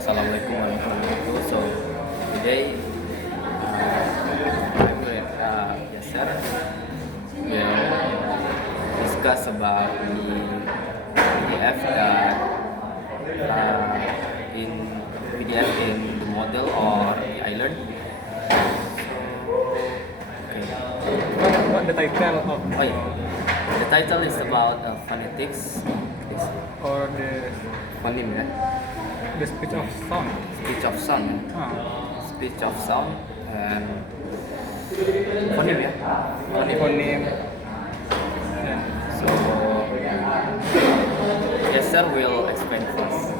Assalamualaikum warahmatullahi wabarakatuh. So today I'm with Yasser. We'll discuss about the PDF that in PDF in the model or the island. Okay. What the title of Oh yeah. The title is about phonetics. It's or phoneme, ya? the speech of sound? Speech of sound. Ah, Speech of sound and phoneme, ya? phoneme. And So, yes sir, will explain first.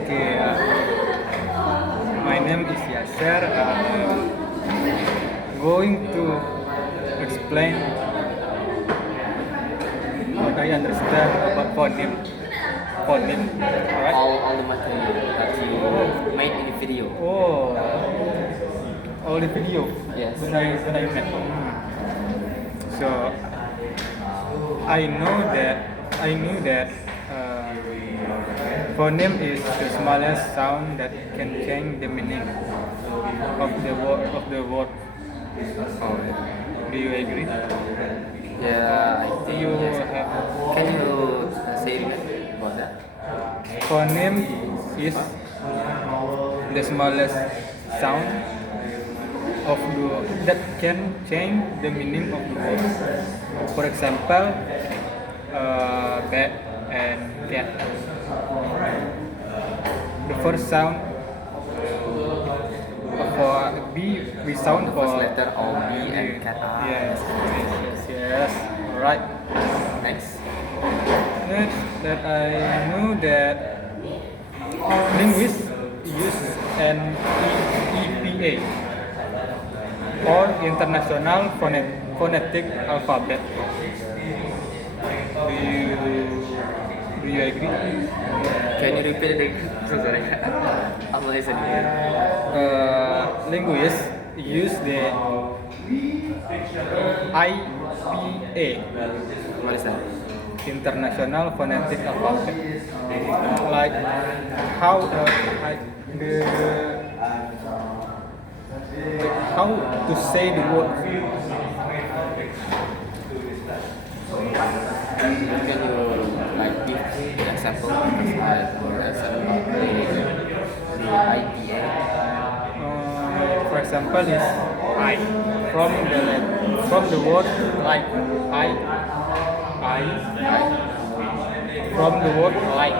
okay, my name is Yasser. Going to explain what I understand about phoneme. Phoneme, right? All the material that you made in the video. Oh, all the video Yes. that I made. So I knew that phoneme is the smallest sound that can change the meaning of the word. Oh, Do you agree? yeah, I think You yes. have Can you say again about that? phoneme is the smallest sound of the that can change the meaning of the word. For example, bat and cat. The first sound for B, we sound The for first letter of B and cat. yes. Right. Next. Next, that I knew that linguists use an EPA or International Phonetic Alphabet. Do you agree? Can you repeat it again? So sorry. I'm listening. Linguists use the IPA, What is that? International Phonetic Alphabet, like how how to say the word. Can you like give the example? Because I don't understand about the IPA. For example, is I from the word like I from the word like.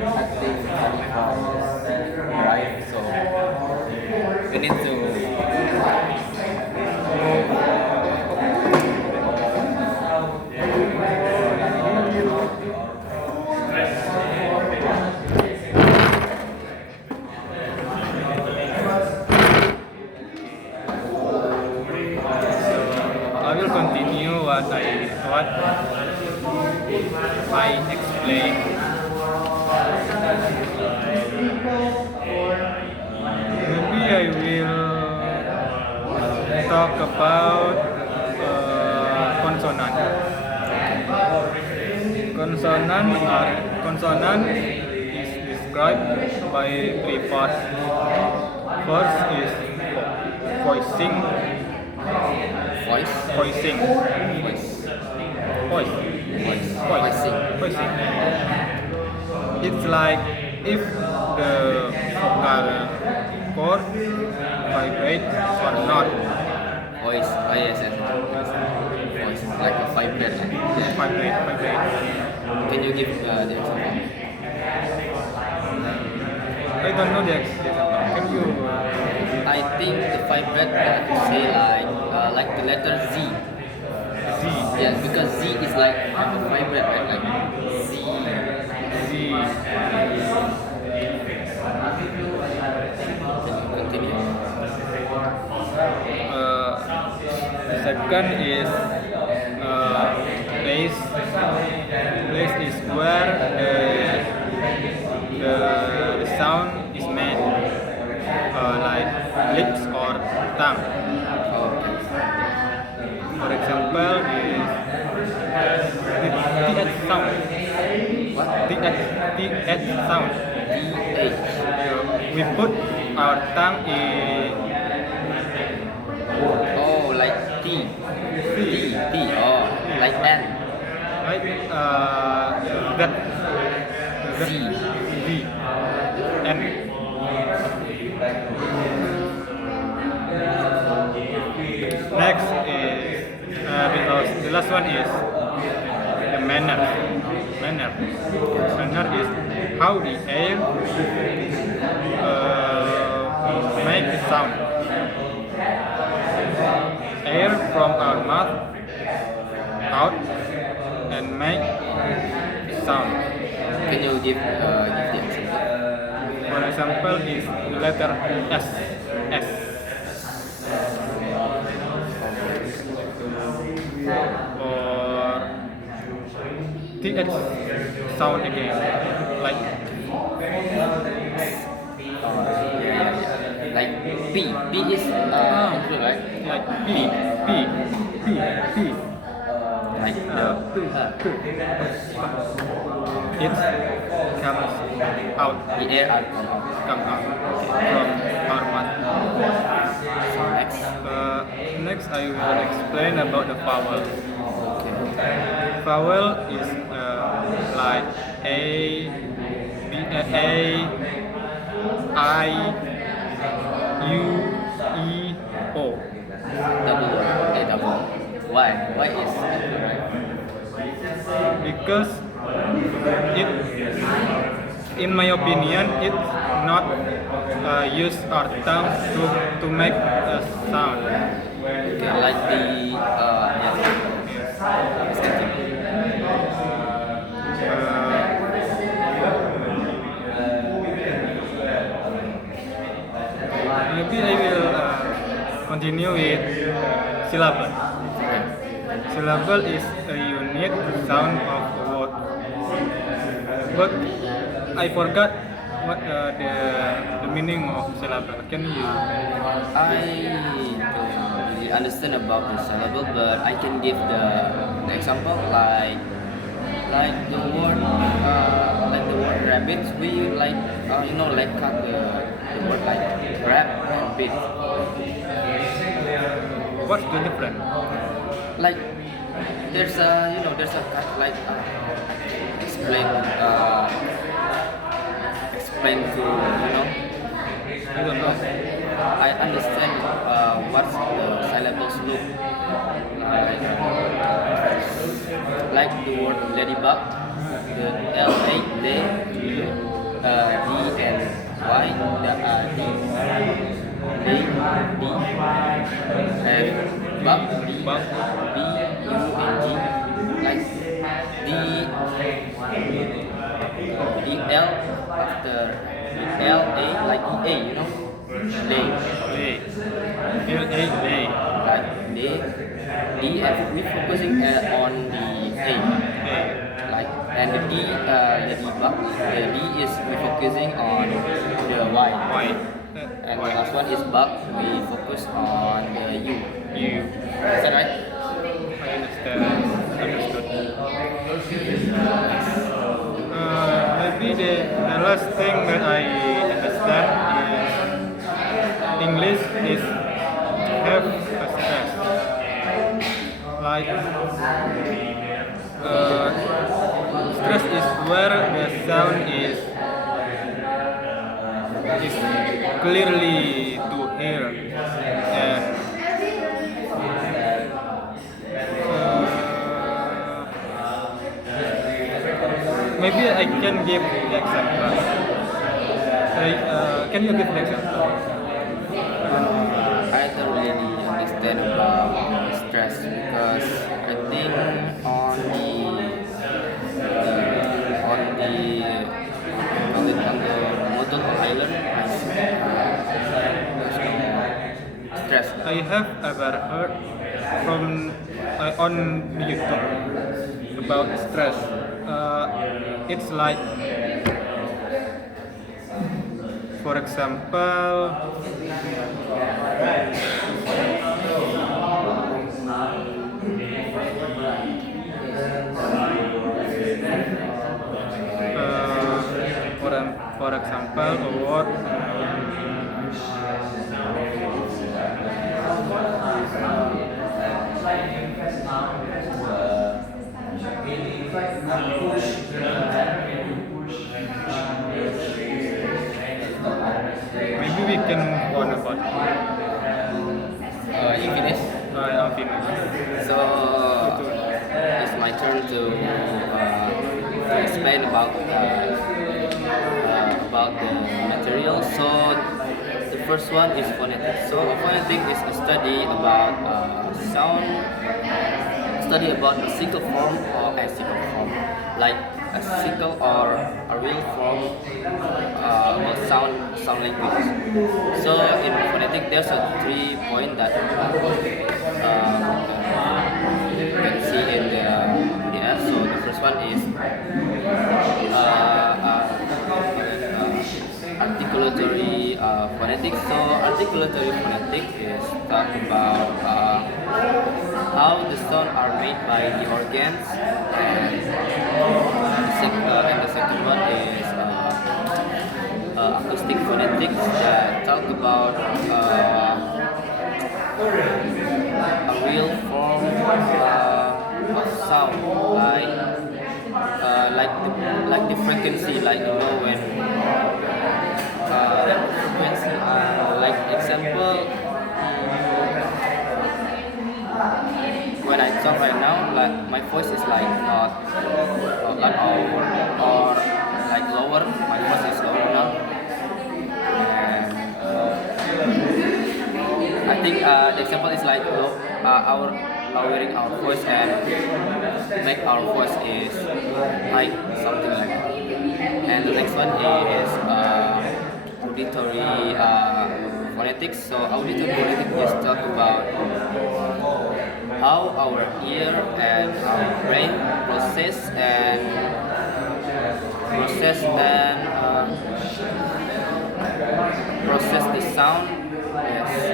I think Khalifa is right, so we need to I will continue what I explained. Maybe I will talk about consonant. Consonant is described by three parts. First is voicing. voice. Voicing. Voice. Voicing. It's like if the vocal cord vibrates or not. Voice. Oh yes, yes. Voice. Like a vibrator. Yeah. Vibrate. Can you give the example? I don't know the example. Can you? I think the vibrate that you say like the letter Z. Z. Yeah, because Z is like a vibrate, right? Like Z. Z. Can you continue? The second is place. Place is where the sound is made, like lips or tongue. Oh, okay. For example, is the th sound. what? TH sound. TH. We put our tongue in Oh, like T. T. Oh, like N. right. That Z. Z and next is because the last one is the manner. Manner is how the air make the sound. Air from our mouth out and make sound. Can you give the example? For example, is the letter S. S. Or TH sound again, like Like P. P is include, right? like P. Like It comes out, the air out. come out from our mouth. So next. Next, I will explain about the vowel. Okay. Vowel is like A, B, A, I, U, E, O. Double. Why? Why is double, right? Because it, in my opinion, it's not use our tongue to make a sound. Okay, like the yeah. Let's continue. Maybe I will continue with syllable. Syllable is a unit sound of a word. But I forgot what the meaning of syllable. Can you? I don't really understand about the syllable, but I can give the example like the word rabbit. We like like cut the word like grab and bit. What's the difference? Like there's a cut like explain to I don't know. I understand what's the syllables look like the word ladybug, the L A D and Y, the D and bug B U N G, like the L after L A, like E A, lay. Lay. L-A, lay. Like D and we focusing on the A, Lay. like, and the the D is we focusing on the Y, Y. and the last one is bug, we focus on the U. U. Is that right? I understand. Understood. Maybe the last thing that I understand is English is have a stress. Like stress is where the sound is clearly to hear, and maybe I can give the example. Can you give the example? I don't really understand about stress because I think on the Motul Island, stress. I have ever heard from on YouTube about stress. It's like, for example, For example, a word maybe we can move on about You finish? I'm finished. So it's my turn to explain about the material. So the first one is phonetics. So phonetics is a study about sound, study about a single form or acyclic form, like a single or a real form about sound language. So in phonetics, there's a 3 point that you can see in the PDF. So the first one is articulatory phonetics. So articulatory phonetics is talk about how the sound are made by the organs, and the second one is acoustic phonetics that talk about a real form of sound, like the frequency, like when frequency, like example, when I talk right now, like my voice is like not loud or like lower. My voice is lower now, and I think the example is like our lowering our voice and make our voice is high, something like that. And the next one is auditory phonetics. So auditory phonetics just talk about how our ear and our brain process the sound, yes,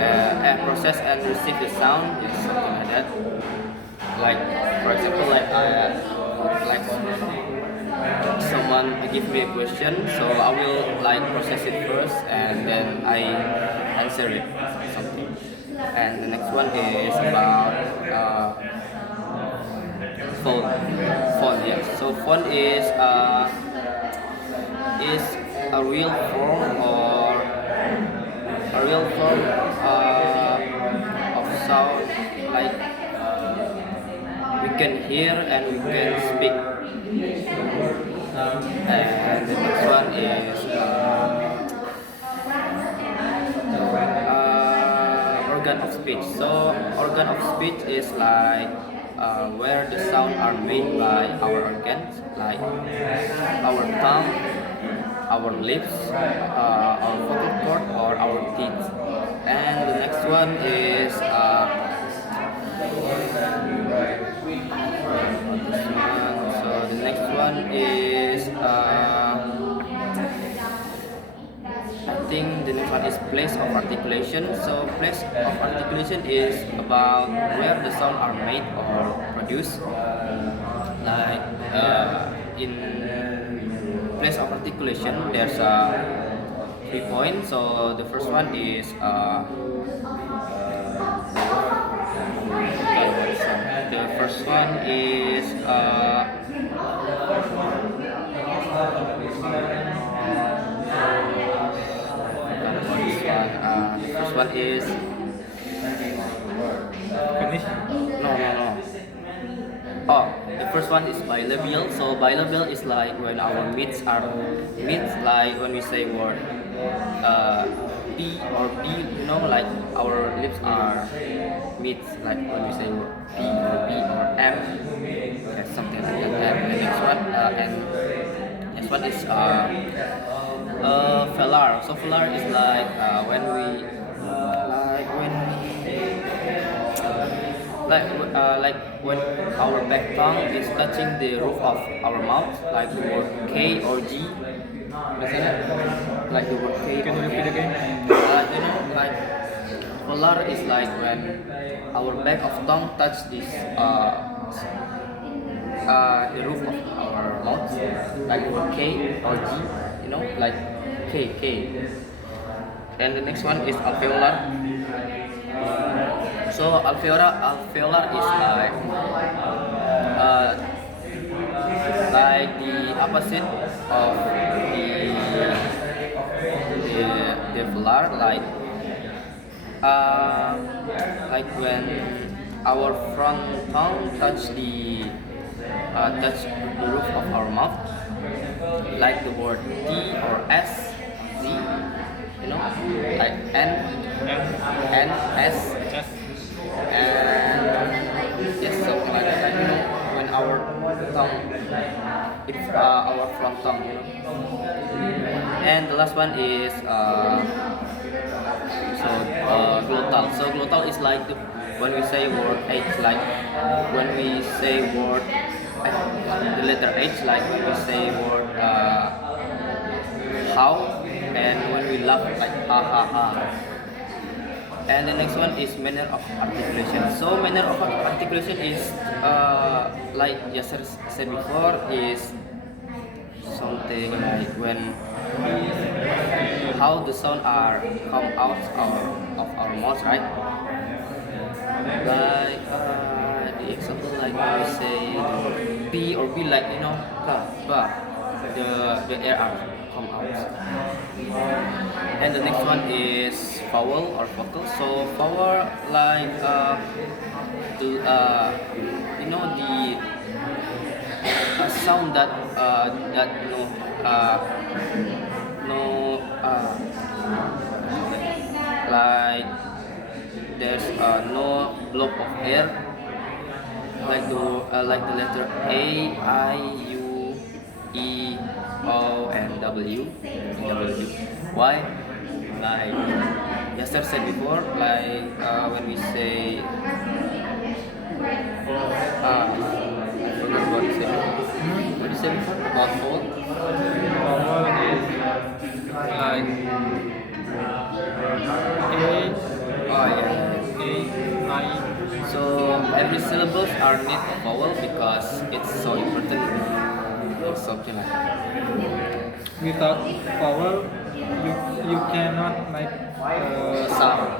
and process and receive the sound, yes, something like that. Like for example, like someone give me a question, so I will like process it first and then I answer it, something. And the next one is about phone, yes. So phone is a real form of sound, like we can hear and we can speak. And the next one is organ of speech. So organ of speech is like where the sound are made by our organs, like our tongue, our lips, our vocal cord, or our teeth. And the next one is so the next one is I think the next one is place of articulation. So place of articulation is about where the sound are made or produced. Like in place of articulation, there's 3 points. So the first one is the first one is finish. no. Oh, the first one is bilabial. So bilabial is like when our lips like when we say word P or B, like our lips are meets, like when we say word P or B or M, something like that. And the next one is velar. So velar is like when when our back tongue is touching the roof of our mouth, like the word K or G. Like the word K. Can you repeat again? Like velar is like when our back of tongue touch this the roof of our mouth, like K or G, like K. And the next one is alveolar. So alveolar is like the opposite of the velar, like when our front tongue touch the roof of our mouth, like the word T or S, Z, like N, S, Yes. and yes, something like that. When our tongue, it's our front tongue. And the last one is glottal. So glottal is like when we say word H, like when we say word the letter H, like when we say word how, and when we laugh, like ha ha ha. And the next one is manner of articulation. So manner of articulation is like Yasser said before, is something like when how the sound are come out of our mouth, right? Like the example, like when we say the B or B, like ba, the air are come out. And the next one is vowel or vocal. So vowel, like the sound that like there's no block of air, like the letter A, I, U, E, O, and W. Why? Like Yasser said before, like when we say I forgot what he said. What did you say before about vowel? Vowel is like A, Oh yeah. I. So every syllables are need a vowel because it's so important or something like that. Without vowel, you cannot make Sound.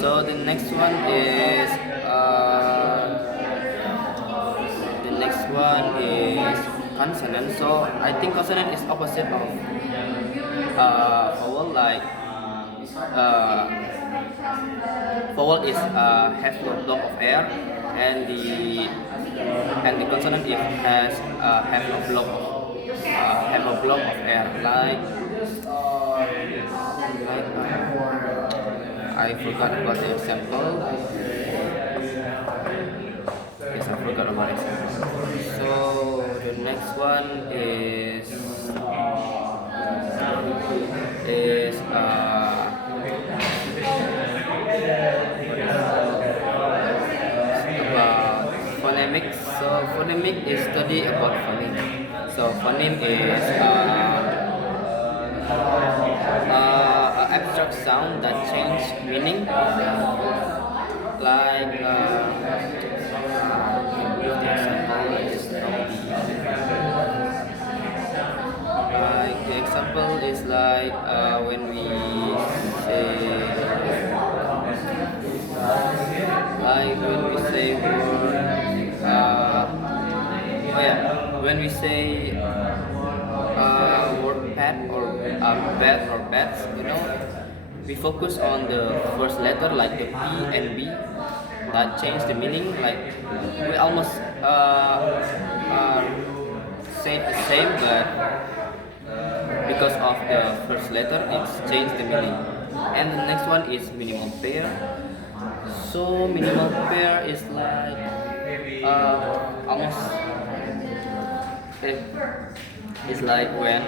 So the next one is consonant. So I think consonant is opposite of vowel. Like vowel is has no block of air, and the consonant is has have no block of air. Like I forgot about the example. Yes, I forgot about example. So the next one is about phonemics. So phonemic is study about phoneme. So phoneme is abstract sound that change meaning, like the example I just like the example is like when we say word when we say word pet or bed or pets, we focus on the first letter, like the P and B, that change the meaning. Like we almost say the same, but because of the first letter, it's changed the meaning. And the next one is minimal pair. So minimal pair is like almost it's like when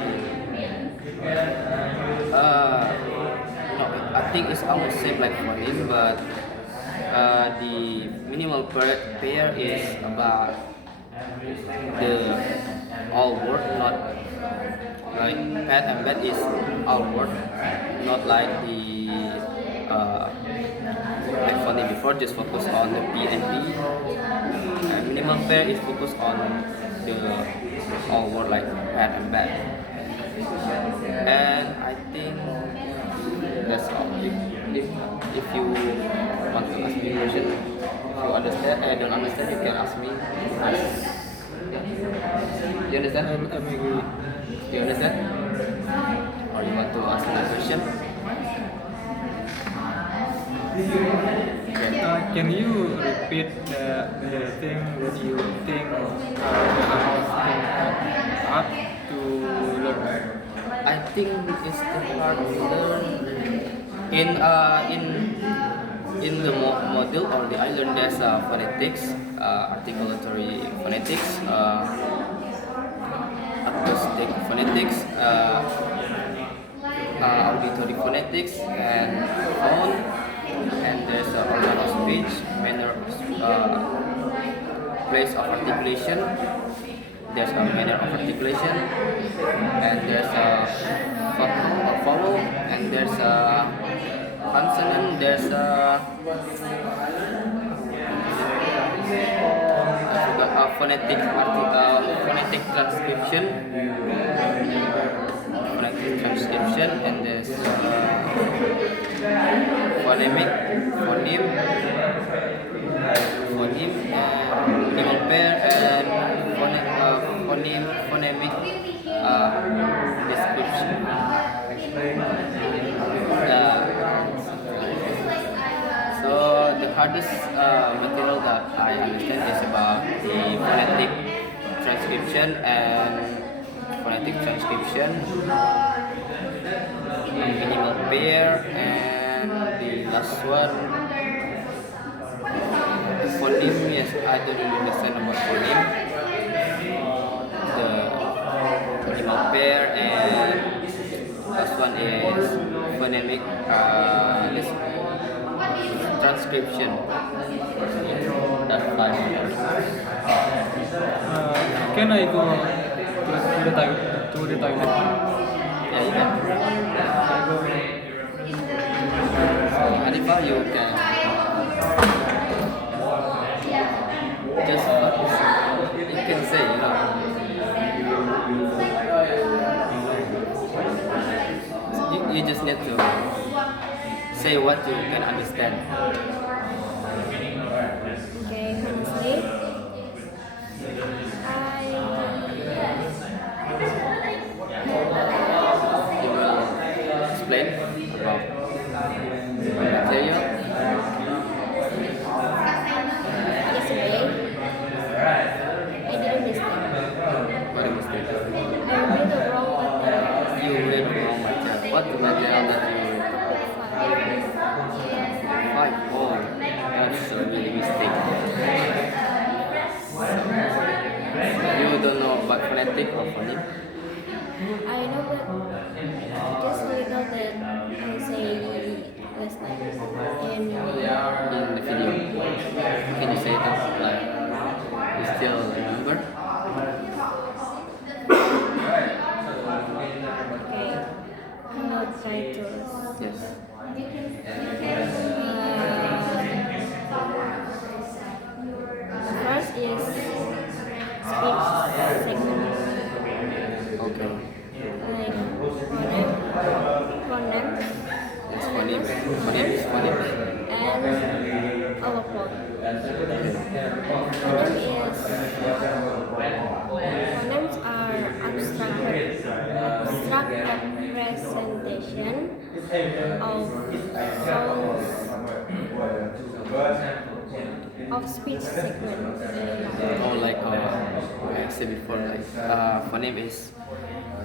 no, I think it's almost same like phoneme, but the minimal pair is about the all word, not like pet and bed is all word, not like the like phoneme before, just focus on the P and P. And minimal pair is focused on the all word like bad and bad. And I think that's all. If you want to ask me question, if you understand, I don't understand, you can ask me. You understand? I'm agree. You understand? Or you want to ask me a question? Can you repeat the thing that you think the hardest thing hard to learn? I think it's the hard to learn in the module or the island. There's phonetics, articulatory phonetics, acoustic phonetics, auditory phonetics, and phone. And there's organ of speech, manner, place of articulation. There's a manner of articulation, and there's a vowel, and there's a consonant. There's a phonetic transcription, and there's phonemic, phoneme, and minimal pair, and phonemic description. So the hardest material that I understand is about the phonetic transcription and minimal pair, and the last one, phoneme. Yes, I don't really understand about phoneme. The minimal pair, and last one is phonemic transcription. That's 5 years. Can I go to the toilet? Yeah, you can. Hanifa, you can just you can say, you just need to say what you can understand. Okay, honestly, You will explain about material. yesterday I didn't mistake. What a mistake. I read the wrong material. You read wrong material. What the material that you five? Oh, that's a really mistake. You don't know about phonetic or phoneme? I know, but just little that I say last time in In the video. Can you say that like you still remember? okay. I'll try to. Yes. First is speech segment. Okay. Like phoneme, Yes, phoneme. Phoneme is phoneme. and allophone. Phonemes are abstract representation of sounds of speech segments. Oh, like I said before, like phoneme is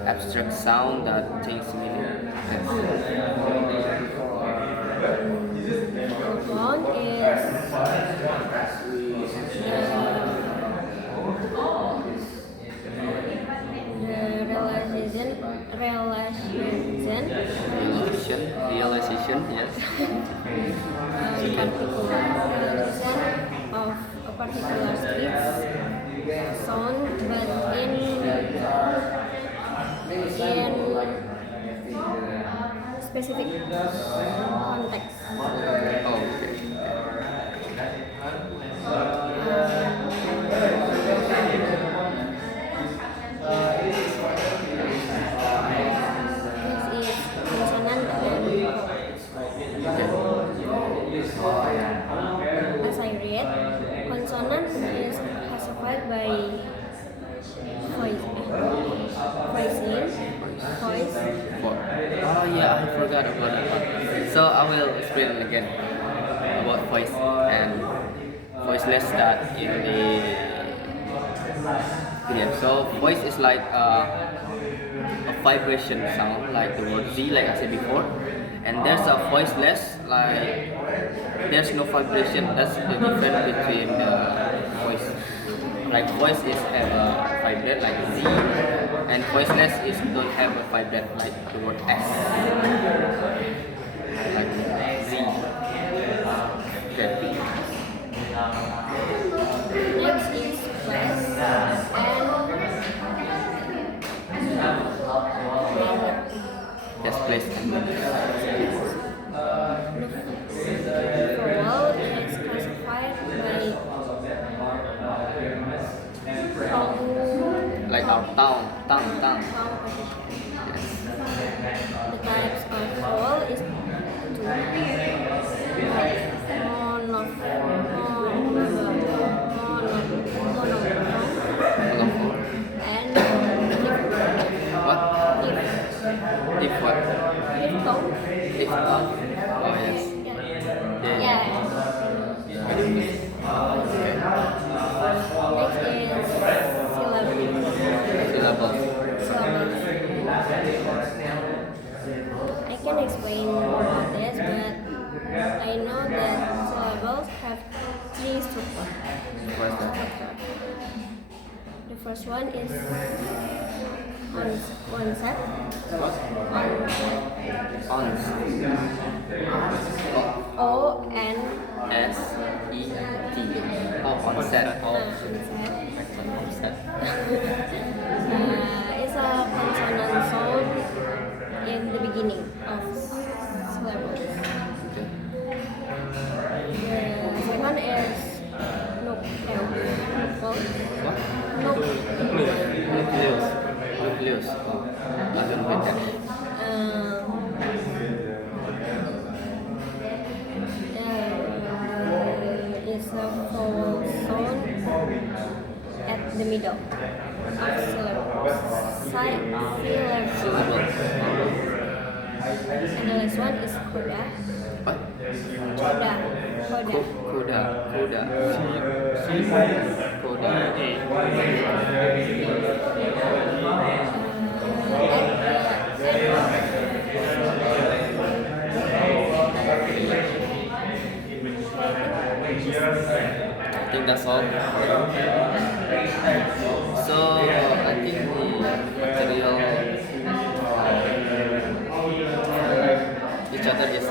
abstract sound that change meaning. Yes. Allophone is the Realization, yes. Particular realization of a particular speech sound, but in specific context. Oh, okay. forgot about that one. So I will explain it again about voice and voiceless that in the video. So voice is like a vibration sound, like the word Z, like I said before. And there's a voiceless, like there's no vibration. That's the difference between the voice. Like voice is have a vibrate like Z, and voiceless is don't have a vibrate like the word S, like Z. Okay. Next is place Yes, place and manner. vowel is classified by Like our tongue. vowel position. Yes. The types of vowel is two. Monophone. And What? diphthong. If what? Diphthong. If oh yes. Yeah. Okay. Next is Syllable. syllables. I can explain about this, but I know that syllables have three structures. What's that? The first one is onset. What? Ons. O N S E T. Oh, onset. Oh, onset. onset. It's a consonant sound in the beginning of syllables. Okay. The second is What? nucleus. Nucleus. Oh, I don't get that. Is a vowel sound at the middle of syllables. Syllable. And the last one is coda. What? Coda. Coda. Coda. Coda. I think that's all. So I think the material each other is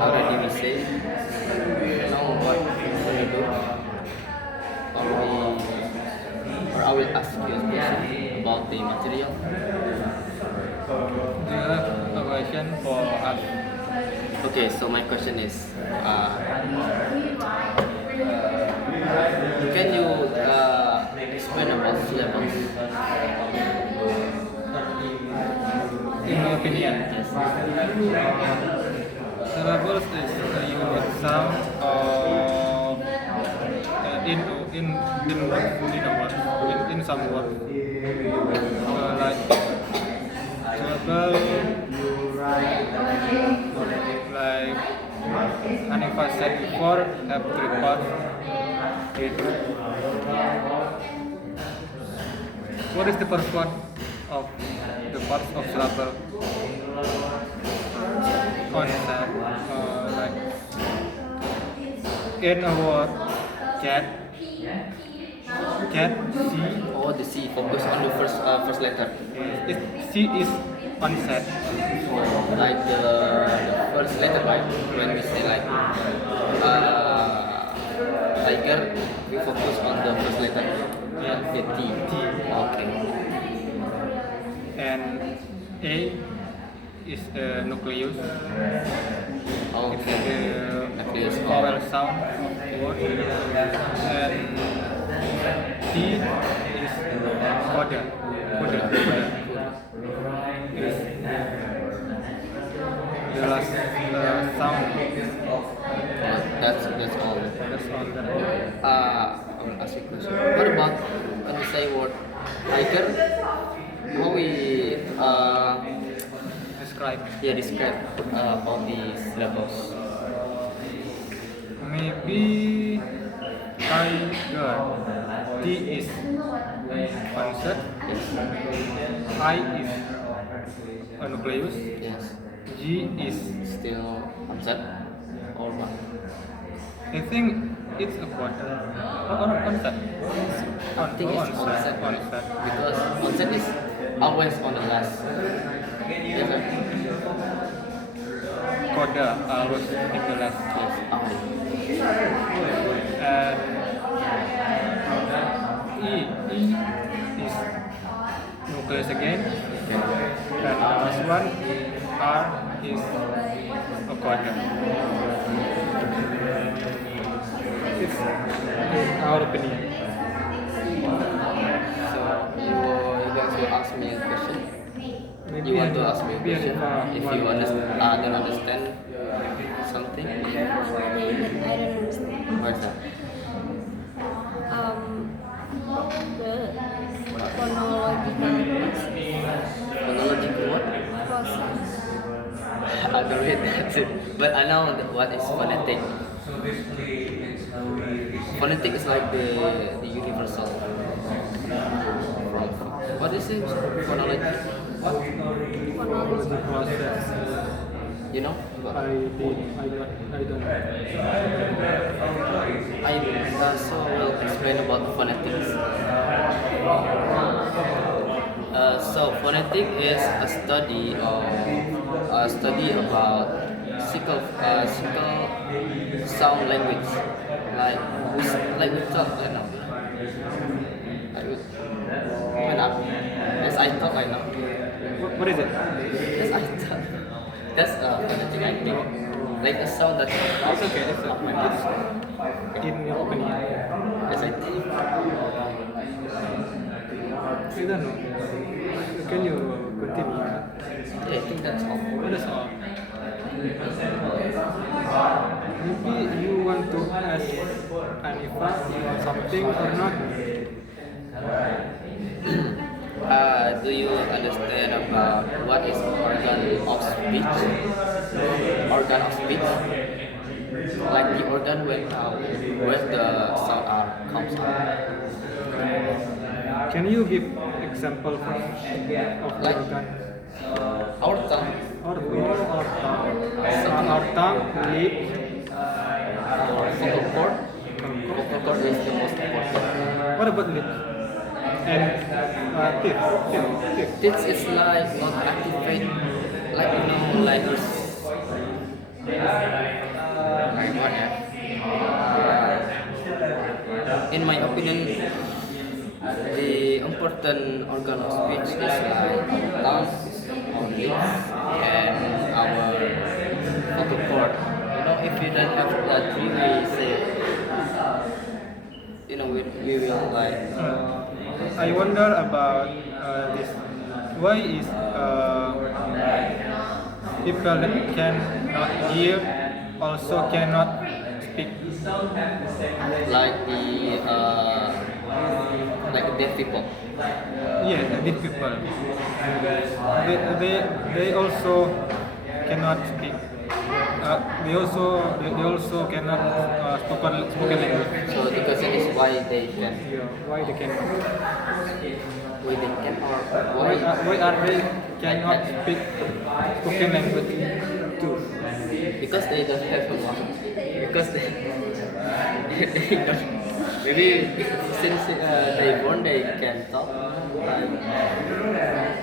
already we say. Now what will you do? Or I will ask you a question about the material. Do you have a question for us? Okay, so my question is, can you explain about syllables? In my opinion, Yes. syllables is a unit sound of in some words. Like syllable, like Hanifa said before, have three parts. What is the first one of the parts of syllable? Onset. Like in a word, cat, C. Oh, the C. Focus on the first letter. C is onset. Oh, like the first letter, right? When we say like tiger, we focus on the first letter. Yeah. The T. Okay. And A is nucleus. Okay. It's the vowel sound word. And D is coda. Is the last sound. That's all. That's all that I will ask you a question. What about when we say word tiger? How we like Yeah, describe all the syllables. maybe tiger. T is onset. I is a nucleus. Yes. G is Still upset or what? I think it's a quarter. Or onset. I think it's onset, right? Onset. Because onset is always on the last. Yes, sir. Coda harus Nicholas. Yes. And E is nucleus again. And the last one R is a coda. It's our opinion. So you guys will ask me a question. You want to ask me a question? If you don't understand something, I have one day that I don't understand. what's that? The chronological Phonological what? process. I don't read that. But I know what is phonetic. Phonetic is like the universal. What is it? Phonology? What? Phonology process. You know? I don't. So I will explain about phonetics. So phonetic is a study about single sound language, like we talk, you know. Like when as I talk, I know. What is it? As I talk. That's phonetic, I think. Like a sound that It's okay. It's in your opinion. as I think. I don't know. Can you continue? Yeah, I think that's all. What is all? Maybe you want to ask Anifa something or not? Do you understand about what is organ of speech? Organ of speech, like the organ where the sound comes out. Can you give example of Like organ? our tongue, Or tongue, lip, vocal cord. Vocal cord is the most important. what about lips? And teeth. This is like not activate, like you know, like this. Like what? In my opinion, the important organ of speech is like tongue, our lips, and our vocal cord. You know, if you don't have that three, we say, you know, we will like. I wonder about this. Why is people that cannot hear also cannot speak? Like the deaf people. Yeah, deaf people. They also cannot speak. They also cannot spoken language. So the question is why they can, Yeah, why they cannot? or Why are they cannot speak spoken language too? because they don't have a mouth. Because they don't. Maybe since they born they can talk.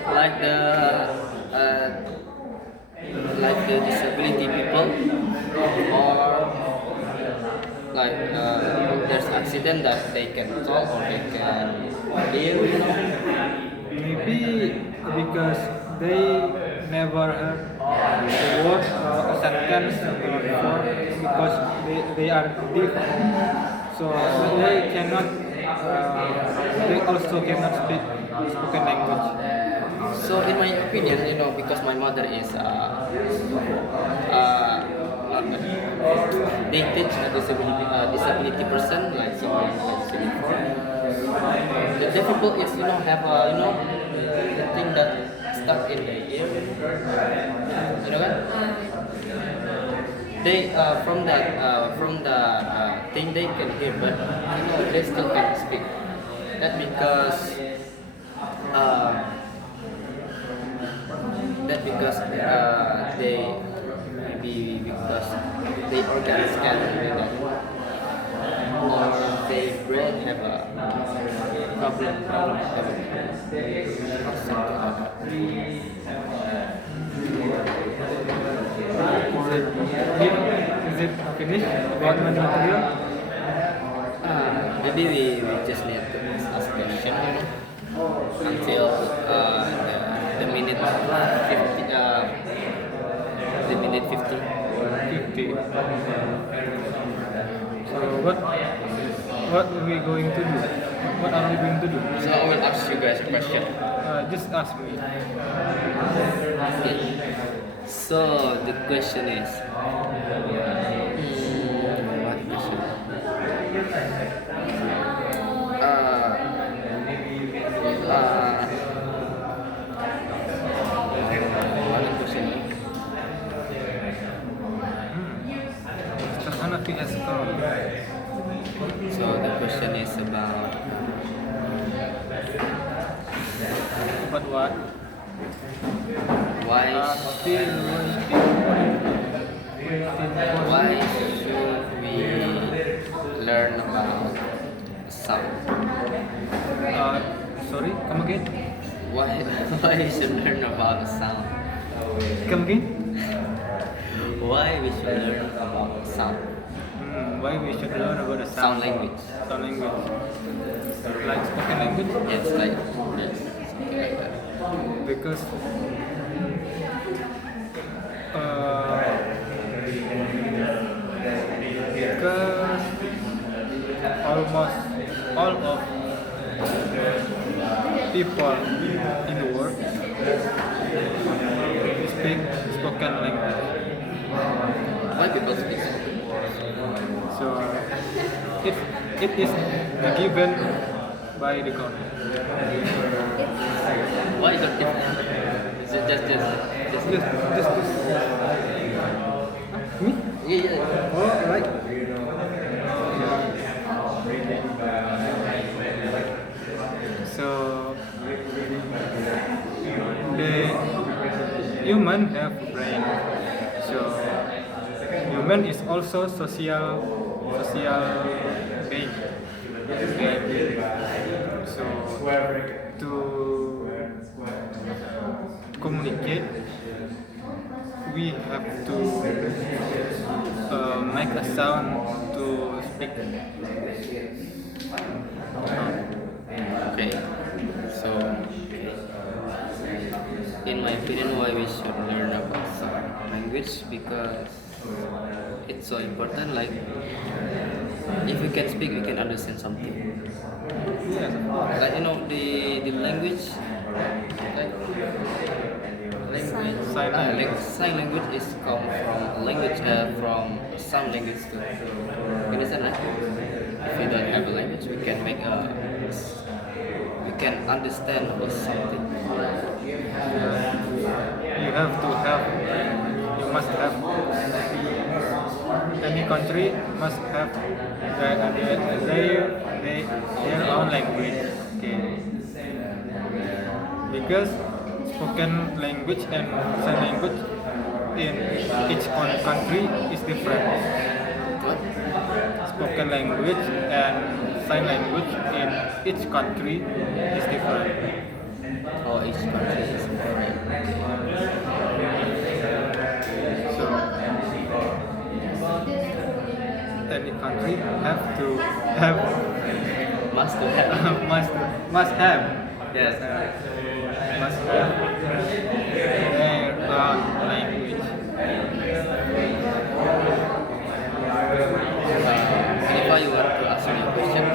Like uh, like the disability people, or like there's accident that they can talk or they can hear, you know. Maybe because they never heard a word or a sentence before because they are deaf. So they cannot. They also cannot speak spoken language. So in my opinion, you know, because my mother is not they teach a disability person, like someone like said before. The deaf people is, you know, have a, you know, the thing that stuck in the ear. You know kan? They from the thing they can hear, but they still can speak. That because uh, they maybe because they organs can do that, or their brain have a problem or something like that. Is it finished about my material? Maybe we just need to ask question, until the minute 50. The minute 50. 50. So what are we going to do? What are we going to do? So I will ask you guys a question. Just ask me. Okay. So the question is, what question? What question? Mr. Hanafi has called. So the question is about What? why Still why should we learn about sound? Sorry, come again? Why we should learn about sound? Come again? Why we should learn about sound? Why we should learn about the Sound language. Sound language. Like spoken language? Yes, like yes, something like that. Because almost all of people in the world speak spoken language. Why people speak? So it is given by the government. Why don't you? Is it just Just me? yeah. Oh, right. So the human have brain. So human is also social being. So to communicate, we have to make a sound to speak. Okay. So in my opinion, why we should learn about some language, because it's so important. Like if we can speak, we can understand something. Yes. Like the language, like Sign language. sign language is come from language from some language too. You understand, right? If we don't have a language, we can understand about something. You must have any country must have their own language. Okay. Because spoken language and sign language in each country is different. What? Spoken language and sign language in each country is different. Oh, each country is different. So any country have to have Must to have. must have Yes. must have their own language. If you want to ask me a question,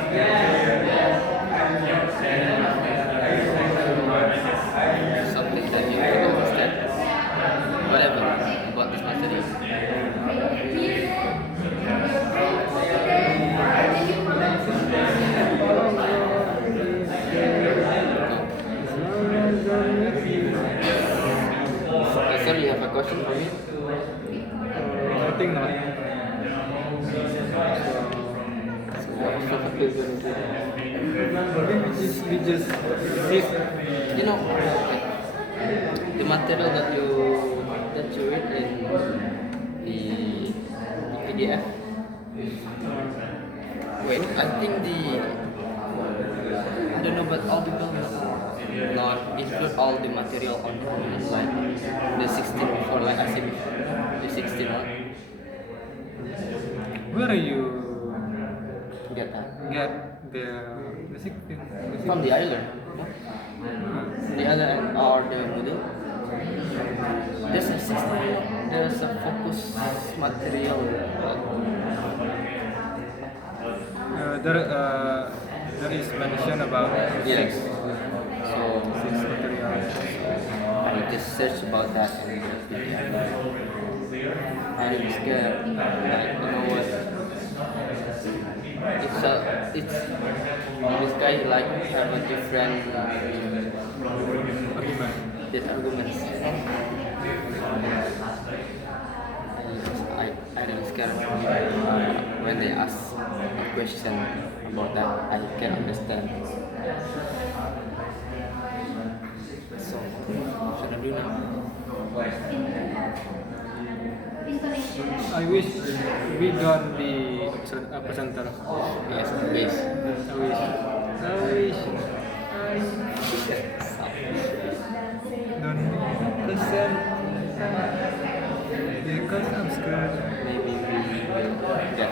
something that you can understand, whatever about this material. question for me? I think not. We just sit. You know, the material that you read in the PDF. Wait, I think I don't know, but all people not include all the material on like the 16 before, like I said before, the 16 one. Where are you Get that get the 16? from the island, no? The other end or the Moodle. There's a 16. There's a focus material. There is mention about Yes. six So materials. I just search about that in the PDF. I'm scared. Like, you know what? It's this guy like have a different Argument. arguments. I don't scared when they ask a question about that. I can understand. So, should I do now? I wish we don't be a presenter. Yes, please. I wish. Don't present because I'm scared. Maybe we will get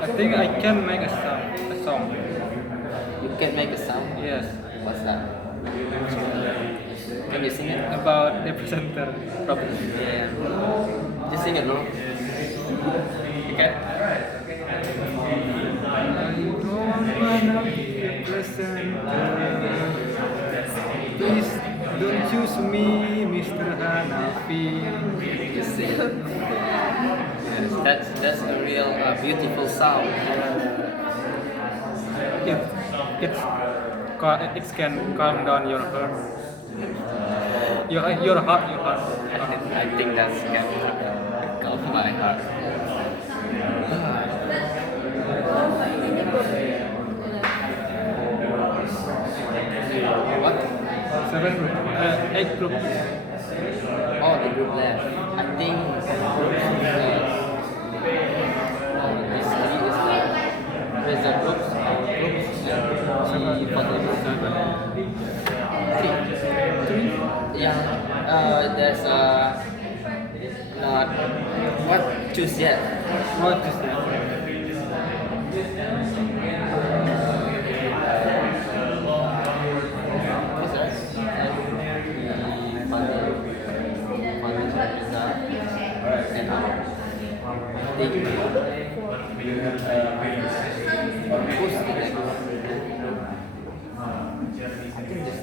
I think I can make a song. You can make a sound. Yes, What's that? Can you sing it? about the presenter problem. Yeah. Just sing it, no? You can? I don't wanna be a presenter. Please don't choose me, Mr. Hanafi. You sing it. Yes, that's a real beautiful sound. It can calm down your heart. Your heart. I think that's can calm my heart. What? 7 group, 8 group. Oh, the group left. I think this three is the result groups, our groups, and the photo group. Three. Yeah. There's not what choose yet. What is that? What's that? And who's the next? I think this.